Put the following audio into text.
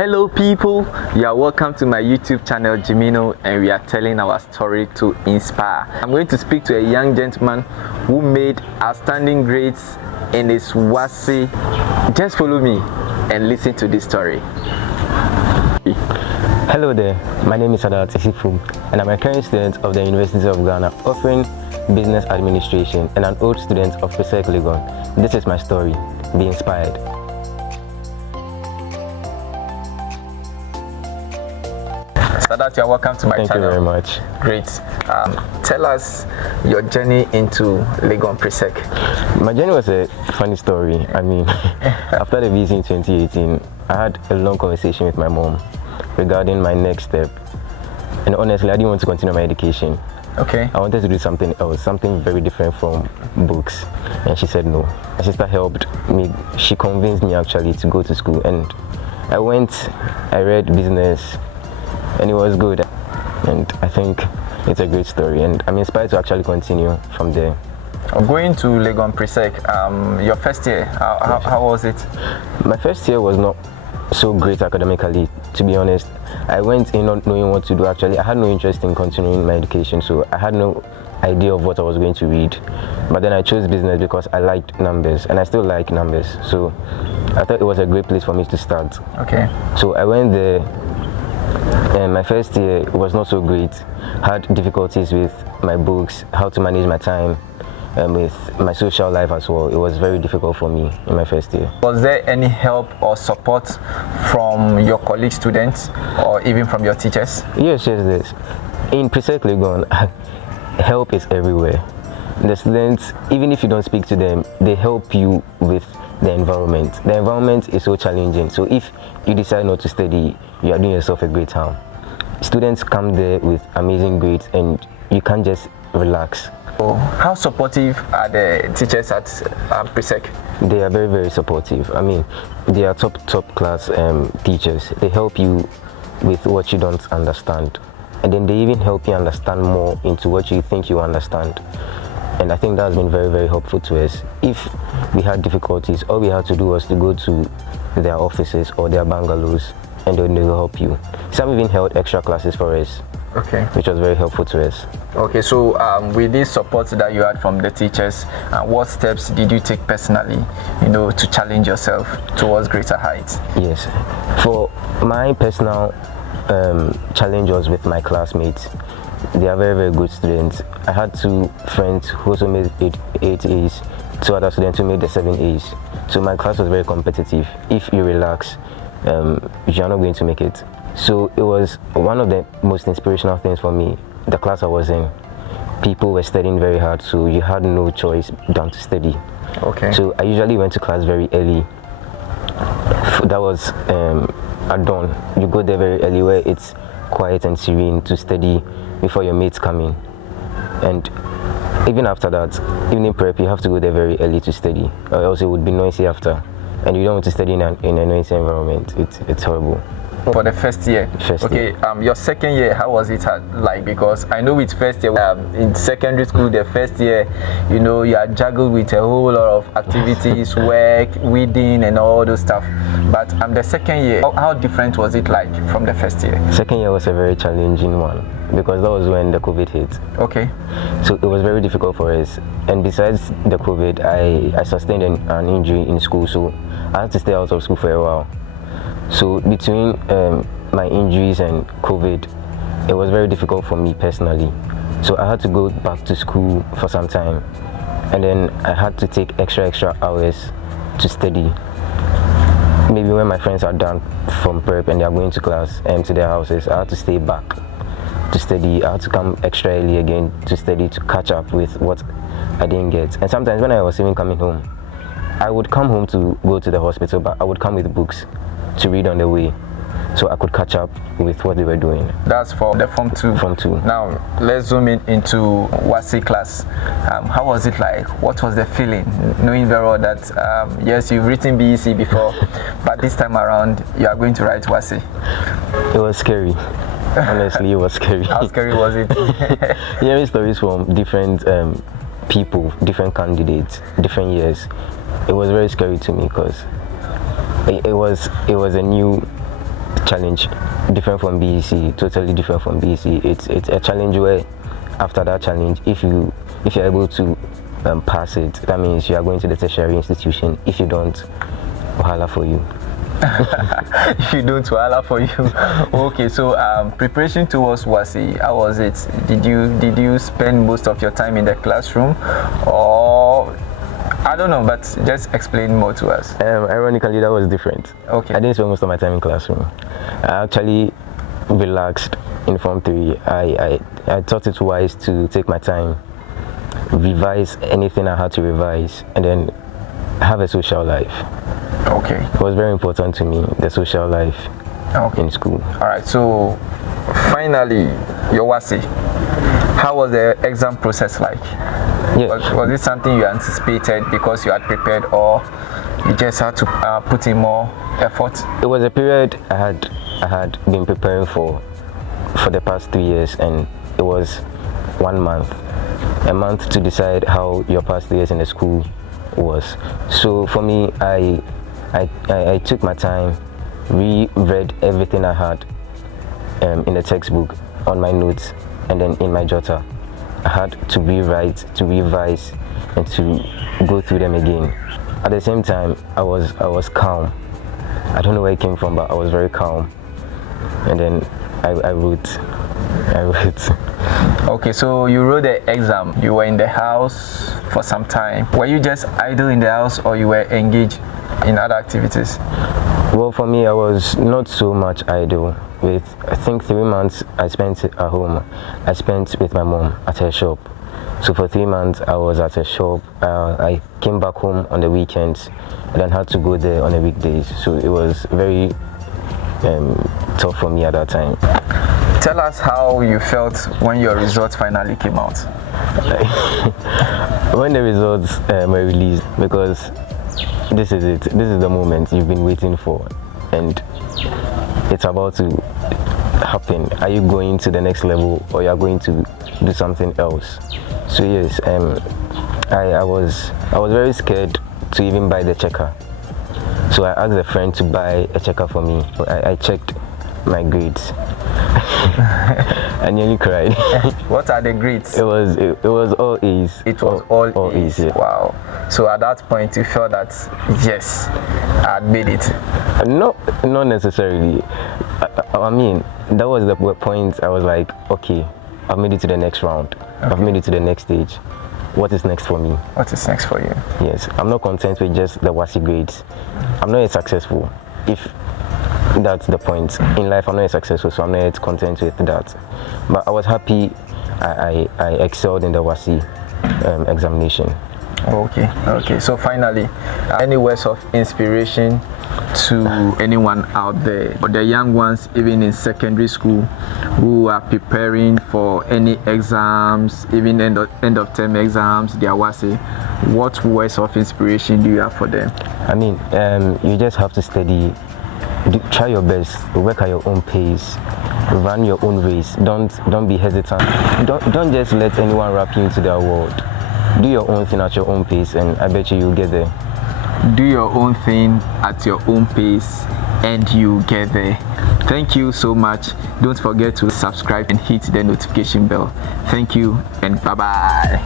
Hello people, you are welcome to my YouTube channel Jimino, and we are telling our story to inspire. I'm going to speak to a young gentleman who made outstanding grades in his Wassce. Just follow me and listen to this story. Hello there, my name is Sadat Issifu and I'm a current student of the University of Ghana offering business administration and an old student of Presec Legon. This is my story. Be inspired. Sadat, you are welcome to my channel. Thank you very much. Great. Tell us your journey into Legon Presec. My journey was a funny story. I mean, after the visa in 2018, I had a long conversation with my mom regarding my next step. And honestly, I didn't want to continue my education. Okay. I wanted to do something else, something very different from books. And she said no. My sister helped me. She convinced me actually to go to school. And I went, I read business, and it was good. And I think it's a great story. And I'm inspired to actually continue from there. Going to Legon Presec, your first year, how was it? My first year was not so great academically, to be honest. I went in not knowing what to do. Actually, I had no interest in continuing my education, so I had no idea of what I was going to read. But then I chose business because I liked numbers, and I still like numbers. So I thought it was a great place for me to start. Okay. So I went there, and my first year was not so great. Had difficulties with my books, how to manage my time, and with my social life as well. It was very difficult for me in my first year. Was there any help or support from your colleague students or even from your teachers? Yes. In Presec Legon, help is everywhere. The students, even if you don't speak to them, they help you with the environment. The environment is so challenging, so if you decide not to study, you are doing yourself a great harm. Students come there with amazing grades and you can't just relax. How supportive are the teachers at Presec? They are very, very supportive. I mean, they are top class teachers. They help you with what you don't understand, and then they even help you understand more into what you think you understand. And I think that has been very, very helpful to us. If we had difficulties, all we had to do was to go to their offices or their bungalows, and then they will help you. Some even held extra classes for us. Okay. Which was very helpful to us. Okay, so with this support that you had from the teachers, what steps did you take personally, to challenge yourself towards greater heights? Yes, for my personal challenge was with my classmates. They are very, very good students. I had two friends who also made 8 A's, two other students who made the 7 A's. So my class was very competitive. If you relax, you are not going to make it. So it was one of the most inspirational things for me, the class I was in. People were studying very hard, so you had no choice than to study. Okay. So I usually went to class very early. That was at dawn. You go there very early where it's quiet and serene to study before your mates come in. And even after that, evening prep, you have to go there very early to study, or else it would be noisy after. And you don't want to study in a noisy environment. It's horrible. For the first year. Your second year, how was it like? Because I know with first year, in secondary school, the first year, you are juggled with a whole lot of activities, work, reading, and all those stuff. But the second year, how different was it like from the first year? Second year was a very challenging one because that was when the COVID hit. Okay. So it was very difficult for us. And besides the COVID, I sustained an injury in school, so I had to stay out of school for a while. So between my injuries and COVID, it was very difficult for me personally. So I had to go back to school for some time, and then I had to take extra hours to study. Maybe when my friends are done from prep and they are going to class and to their houses, I had to stay back to study. I had to come extra early again to study, to catch up with what I didn't get. And sometimes when I was even coming home, I would come home to go to the hospital, but I would come with books to read on the way, so I could catch up with what they were doing. That's for the Form 2. Form 2. Now, let's zoom in into Wassce class. How was it like? What was the feeling, knowing very well that, yes, you've written BEC before, but this time around, you are going to write Wassce? It was scary. Honestly, it was scary. How scary was it? Hearing stories from different people, different candidates, different years, it was very scary to me because it was a new challenge, different from BEC, totally different from BEC. It's a challenge where after that challenge, if you're able to pass it, that means you are going to the tertiary institution. If you don't, wahala for you. If you don't, wahala for you. Okay, so preparation towards Wassce, how was it? Did you spend most of your time in the classroom, or I don't know, but just explain more to us. Ironically, that was different. Okay. I didn't spend most of my time in classroom. I actually relaxed in Form 3. I thought it wise to take my time, revise anything I had to revise, and then have a social life. Okay. It was very important to me, the social life in school. All right, so finally, your Wassce, how was the exam process like? Yeah. Was it something you anticipated because you had prepared, or you just had to put in more effort? It was a period I had been preparing for the past 3 years, and it was 1 month. A month to decide how your past 3 years in the school was. So for me, I took my time, reread everything I had in the textbook, on my notes, and then in my jotter. I had to rewrite, to revise, and to go through them again. At the same time, I was calm. I don't know where it came from, but I was very calm. And then I wrote. Okay, so you wrote the exam. You were in the house for some time. Were you just idle in the house, or you were engaged in other activities? Well, for me, I was not so much idle. With, I think, 3 months I spent at home. I spent with my mom at her shop. So for 3 months I was at her shop. I came back home on the weekends and then had to go there on the weekdays. So it was very tough for me at that time. Tell us how you felt when your results finally came out. When the results were released, because this is it. This is the moment you've been waiting for, and it's about to happen. Are you going to the next level, or you are going to do something else? So yes, I was very scared to even buy the checker. So I asked a friend to buy a checker for me. I checked my grades. I nearly cried. What are the grades? It was all A's. It was all A's. Yeah. Wow. So at that point you felt that yes, I had made it. No, not necessarily. I mean, that was the point. I was like, okay, I've made it to the next round. Okay. I've made it to the next stage. What is next for me? What is next for you? Yes, I'm not content with just the Wassce grades. I'm not yet successful. If that's the point in life, I'm not yet successful, so I'm not yet content with that. But I was happy. I excelled in the Wassce examination. Okay. So finally, any words of inspiration to anyone out there, or the young ones even in secondary school who are preparing for any exams, even end of term exams, their Wassce? What words of inspiration do you have for them? I mean, you just have to study. Try your best, work at your own pace, run your own race. Don't be hesitant. Don't just let anyone wrap you into their world. Do your own thing at your own pace, and I bet you'll get there. Do your own thing at your own pace and you get there. Thank you so much. Don't forget to subscribe and hit the notification bell. Thank you and bye-bye.